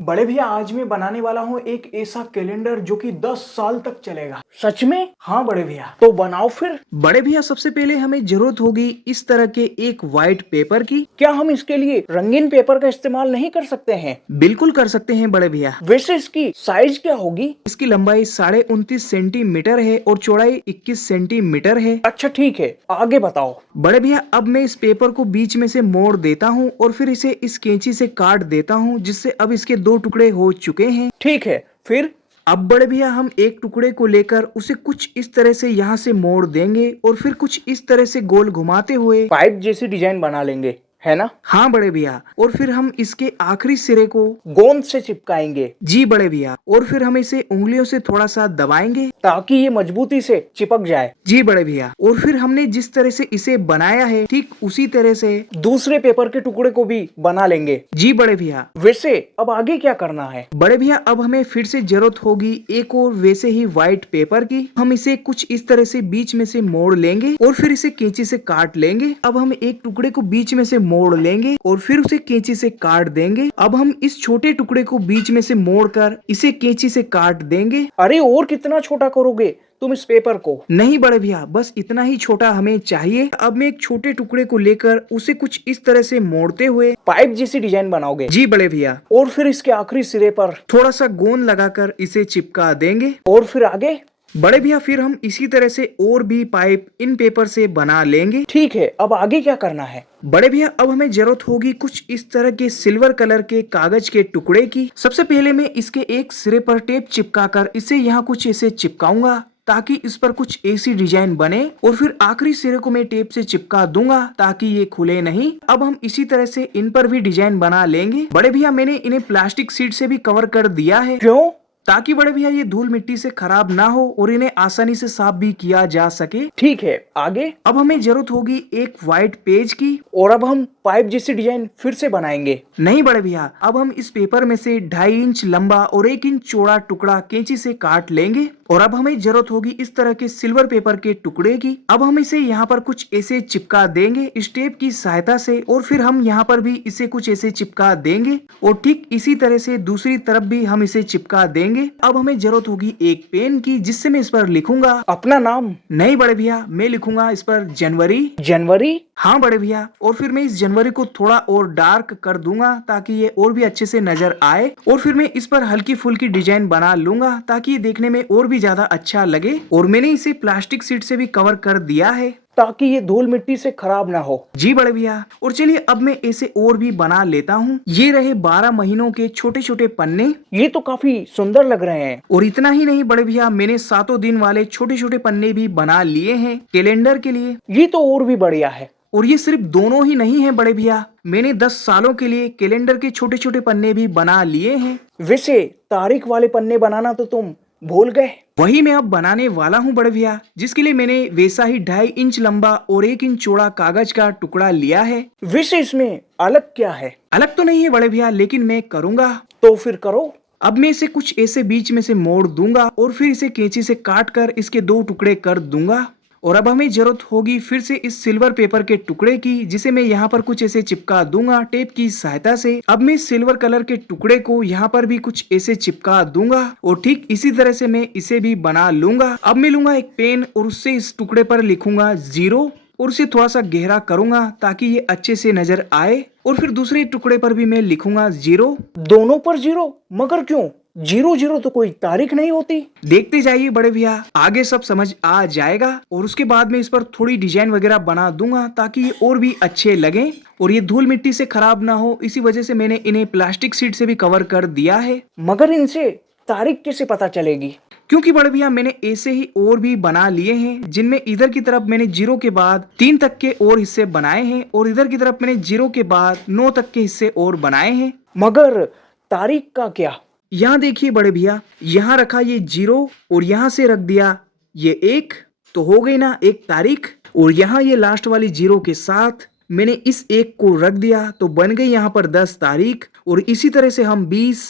बड़े भैया आज मैं बनाने वाला हूँ एक ऐसा कैलेंडर जो कि 10 साल तक चलेगा। सच में? हाँ बड़े भैया। तो बनाओ फिर। बड़े भैया सबसे पहले हमें जरूरत होगी इस तरह के एक व्हाइट पेपर की। क्या हम इसके लिए रंगीन पेपर का इस्तेमाल नहीं कर सकते हैं? बिल्कुल कर सकते हैं बड़े भैया। वैसे इसकी साइज क्या होगी? इसकी लंबाई 29.5 सेंटीमीटर है और चौड़ाई 21 सेंटीमीटर है। अच्छा ठीक है, आगे बताओ। बड़े भैया अब मैं इस पेपर को बीच में से मोड़ देता हूँ और फिर इसे इस कैंची से काट देता हूँ, जिससे अब इसके 2 टुकड़े हो चुके हैं। ठीक है, फिर? अब बड़े भैया हम एक टुकड़े को लेकर उसे कुछ इस तरह से यहाँ से मोड़ देंगे और फिर कुछ इस तरह से गोल घुमाते हुए पाइप जैसी डिजाइन बना लेंगे, है ना? हाँ बड़े भैया, और फिर हम इसके आखिरी सिरे को गोंद से चिपकाएंगे। जी बड़े भैया, और फिर हम इसे उंगलियों से थोड़ा सा दबाएंगे ताकि ये मजबूती से चिपक जाए। जी बड़े भैया, और फिर हमने जिस तरह से इसे बनाया है ठीक उसी तरह से दूसरे पेपर के टुकड़े को भी बना लेंगे। जी बड़े भैया। वैसे अब आगे क्या करना है? बड़े भैया अब हमें फिर से जरूरत होगी एक और वैसे ही व्हाइट पेपर की। हम इसे कुछ इस तरह से बीच में से मोड़ लेंगे और फिर इसे कैंची से काट लेंगे। अब हम एक टुकड़े को बीच में से मोड़ लेंगे और फिर उसे कैंची से काट देंगे। अब हम इस छोटे टुकड़े को बीच में से मोड़कर इसे कैंची से काट देंगे। अरे और कितना छोटा करोगे तुम इस पेपर को? नहीं बड़े भैया, बस इतना ही छोटा हमें चाहिए। अब मैं एक छोटे टुकड़े को लेकर उसे कुछ इस तरह से मोड़ते हुए पाइप जैसी डिजाइन बनाओगे? जी बड़े भैया, और फिर इसके आखिरी सिरे पर थोड़ा सा गोंद लगाकर इसे चिपका देंगे। और फिर आगे? बड़े भैया फिर हम इसी तरह से और भी पाइप इन पेपर से बना लेंगे। ठीक है, अब आगे क्या करना है? बड़े भैया अब हमें जरूरत होगी कुछ इस तरह के सिल्वर कलर के कागज के टुकड़े की। सबसे पहले मैं इसके एक सिरे पर टेप चिपकाकर इसे यहाँ कुछ ऐसे चिपकाऊंगा ताकि इस पर कुछ ऐसी डिजाइन बने, और फिर आखिरी सिरे को मैं टेप से चिपका दूंगा ताकि ये खुले नहीं। अब हम इसी तरह से इन पर भी डिजाइन बना लेंगे। बड़े भैया मैंने इन्हें प्लास्टिक शीट से भी कवर कर दिया है। क्यों? ताकि बड़े भैया ये धूल मिट्टी से खराब ना हो और इन्हें आसानी से साफ भी किया जा सके। ठीक है, आगे? अब हमें जरूरत होगी एक व्हाइट पेज की। और अब हम पाइप जैसी डिजाइन फिर से बनाएंगे? नहीं बड़े भैया, अब हम इस पेपर में से 2.5 इंच लंबा और 1 इंच चौड़ा टुकड़ा कैंची से काट लेंगे। और अब हमें जरूरत होगी इस तरह के सिल्वर पेपर के टुकड़े की। अब हम इसे यहाँ पर कुछ ऐसे चिपका देंगे इस टेप की सहायता से, और फिर हम यहाँ पर भी इसे कुछ ऐसे चिपका देंगे और ठीक इसी तरह से दूसरी तरफ भी हम इसे चिपका देंगे। अब हमें जरूरत होगी एक पेन की, जिससे मैं इस पर लिखूंगा अपना नाम। नहीं बड़े भैया, मैं लिखूंगा इस पर जनवरी। जनवरी? हाँ बड़े भैया, और फिर मैं इस जनवरी को थोड़ा और डार्क कर दूंगा ताकि ये और भी अच्छे से नजर आए, और फिर मैं इस पर हल्की फुल्की डिजाइन बना लूंगा ताकि ये देखने में और भी ज्यादा अच्छा लगे। और मैंने इसे प्लास्टिक शीट से भी कवर कर दिया है ताकि ये धूल मिट्टी से खराब ना हो। जी बड़े भैया, और चलिए अब मैं इसे और भी बना लेता हूँ। ये रहे 12 महीनों के छोटे छोटे पन्ने। ये तो काफी सुंदर लग रहे हैं। और इतना ही नहीं बड़े भैया, मैंने 7 दिन वाले छोटे छोटे पन्ने भी बना लिए हैं कैलेंडर के लिए। ये तो और भी बढ़िया है। और ये सिर्फ दोनों ही नहीं है बड़े भैया, मैंने 10 सालों के लिए कैलेंडर के छोटे छोटे पन्ने भी बना लिए हैं। वैसे तारीख वाले पन्ने बनाना तो तुम भूल गए। वही मैं अब बनाने वाला हूँ बड़े भैया, जिसके लिए मैंने वैसा ही 2.5 इंच लंबा और 1 इंच चौड़ा कागज का टुकड़ा लिया है। वैसे इसमें अलग क्या है? अलग तो नहीं है बड़े भैया, लेकिन मैं करूँगा। तो फिर करो। अब मैं इसे कुछ ऐसे बीच में से मोड़ दूंगा और फिर इसे कैंची से काट कर इसके 2 टुकड़े कर दूंगा। और अब हमें जरूरत होगी फिर से इस सिल्वर पेपर के टुकड़े की, जिसे मैं यहाँ पर कुछ ऐसे चिपका दूंगा टेप की सहायता से। अब मैं सिल्वर कलर के टुकड़े को यहाँ पर भी कुछ ऐसे चिपका दूंगा और ठीक इसी तरह से मैं इसे भी बना लूंगा। अब मैं लूंगा एक पेन और उससे इस टुकड़े पर लिखूंगा 0 और उसे थोड़ा सा गहरा करूंगा ताकि ये अच्छे से नजर आए। और फिर दूसरे टुकड़े पर भी मैं लिखूंगा 0। दोनों पर 0? मगर क्यों? 0 तो कोई तारीख नहीं होती। देखते जाइए बड़े भैया, आगे सब समझ आ जाएगा। और उसके बाद में इस पर थोड़ी डिजाइन वगैरह बना दूंगा ताकि ये और भी अच्छे लगे और ये धूल मिट्टी से खराब ना हो। इसी वजह से मैंने इन्हें प्लास्टिक शीट से भी कवर कर दिया है। मगर इनसे तारीख कैसे पता चलेगी? क्योंकि बड़े भैया मैंने ऐसे ही और भी बना लिए हैं, जिनमें इधर की तरफ मैंने 0 के बाद 3 तक के और हिस्से बनाए हैं और इधर की तरफ मैंने 0 के बाद 9 तक के हिस्से और बनाए हैं। मगर तारीख का क्या? यहाँ देखिए बड़े भैया, यहाँ रखा ये 0 और यहाँ से रख दिया ये 1, तो हो गई ना एक तारीख। और यहाँ ये लास्ट वाली 0 के साथ मैंने इस 1 को रख दिया तो बन गई यहाँ पर 10 तारीख। और इसी तरह से हम 20,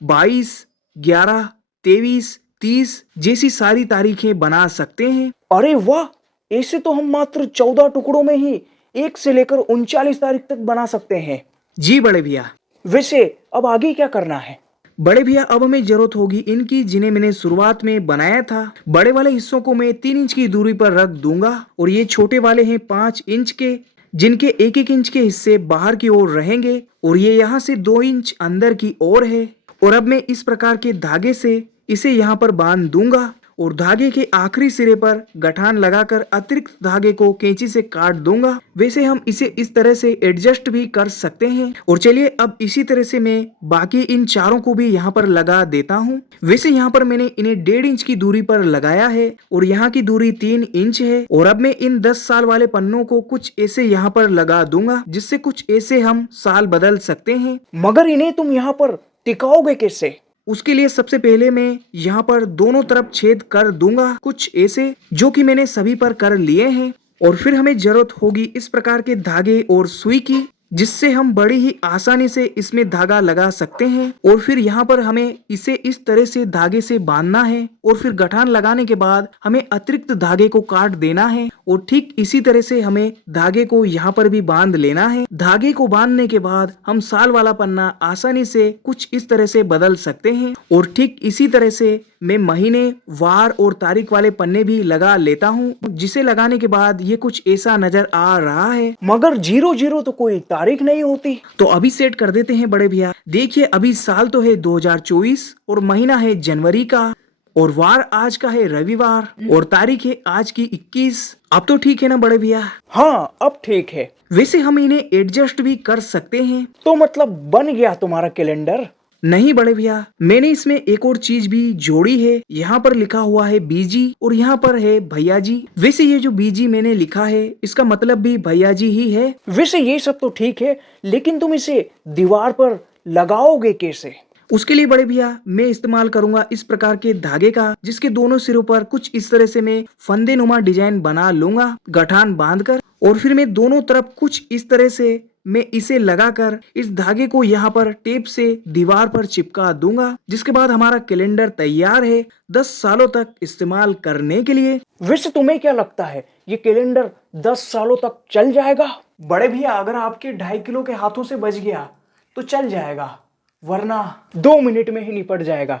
22, 11, 23, 30 जैसी सारी तारीखें बना सकते हैं। अरे वाह, ऐसे तो हम मात्र 14 टुकड़ों में ही 1 से लेकर 39 तारीख तक बना सकते हैं। जी बड़े भैया। वैसे अब आगे क्या करना है? बड़े भैया अब हमें जरूरत होगी इनकी, जिन्हें मैंने शुरुआत में बनाया था। बड़े वाले हिस्सों को मैं 3 इंच की दूरी पर रख दूंगा और ये छोटे वाले हैं 5 इंच के, जिनके 1-1 इंच के हिस्से बाहर की ओर रहेंगे और ये यहाँ से 2 इंच अंदर की ओर है। और अब मैं इस प्रकार के धागे से इसे यहाँ पर बांध दूंगा और धागे के आखिरी सिरे पर गठान लगाकर अतिरिक्त धागे को कैंची से काट दूंगा। वैसे हम इसे इस तरह से एडजस्ट भी कर सकते हैं। और चलिए अब इसी तरह से मैं बाकी इन चारों को भी यहाँ पर लगा देता हूँ। वैसे यहाँ पर मैंने इन्हें 1.5 इंच की दूरी पर लगाया है और यहाँ की दूरी 3 इंच है। और अब मैं इन 10 साल वाले पन्नों को कुछ ऐसे यहाँ पर लगा दूंगा, जिससे कुछ ऐसे हम साल बदल सकते हैं। मगर इन्हें तुम यहाँ पर टिकाओगे कैसे? उसके लिए सबसे पहले मैं यहाँ पर दोनों तरफ छेद कर दूंगा कुछ ऐसे, जो कि मैंने सभी पर कर लिए हैं। और फिर हमें जरूरत होगी इस प्रकार के धागे और सुई की, जिससे हम बड़ी ही आसानी से इसमें धागा लगा सकते हैं। और फिर यहाँ पर हमें इसे इस तरह से धागे से बांधना है और फिर गठान लगाने के बाद हमें अतिरिक्त धागे को काट देना है और ठीक इसी तरह से हमें धागे को यहाँ पर भी बांध लेना है। धागे को बांधने के बाद हम साल वाला पन्ना आसानी से कुछ इस तरह से बदल सकते हैं। और ठीक इसी तरह से मैं महीने, वार और तारीख वाले पन्ने भी लगा लेता हूँ, जिसे लगाने के बाद ये कुछ ऐसा नजर आ रहा है। मगर 00 तो कोई तारीख नहीं होती। तो अभी सेट कर देते हैं बड़े भैया। देखिए अभी साल तो है 2024 और महीना है जनवरी का और वार आज का है रविवार और तारीख है आज की 21। अब तो ठीक है ना बड़े भैया? हाँ अब ठीक है। वैसे हम इन्हें एडजस्ट भी कर सकते हैं। तो मतलब बन गया तुम्हारा कैलेंडर? नहीं बड़े भैया, मैंने इसमें एक और चीज भी जोड़ी है। यहाँ पर लिखा हुआ है बीजी और यहाँ पर है भैया जी। वैसे ये जो बीजी मैंने लिखा है इसका मतलब भी भैया जी ही है। वैसे ये सब तो ठीक है, लेकिन तुम इसे दीवार पर लगाओगे कैसे? उसके लिए बड़े भैया मैं इस्तेमाल करूंगा इस प्रकार के धागे का, जिसके दोनों सिरों पर कुछ इस तरह से मैं फंदे नुमा डिजाइन बना लूंगा गठान बांधकर। और फिर मैं दोनों तरफ कुछ इस तरह से मैं इसे लगाकर इस धागे को यहाँ पर टेप से दीवार पर चिपका दूंगा, जिसके बाद हमारा कैलेंडर तैयार है 10 सालों तक इस्तेमाल करने के लिए। वैसे तुम्हें क्या लगता है ये कैलेंडर 10 सालों तक चल जाएगा? बड़े भैया अगर आपके 2.5 किलो के हाथों से बच गया तो चल जाएगा, वरना 2 मिनट में ही निपट जाएगा।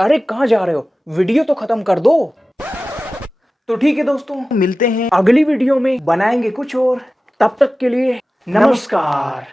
अरे कहाँ जा रहे हो? वीडियो तो खत्म कर दो। तो ठीक है दोस्तों, मिलते हैं अगली वीडियो में, बनाएंगे कुछ और। तब तक के लिए नमस्कार।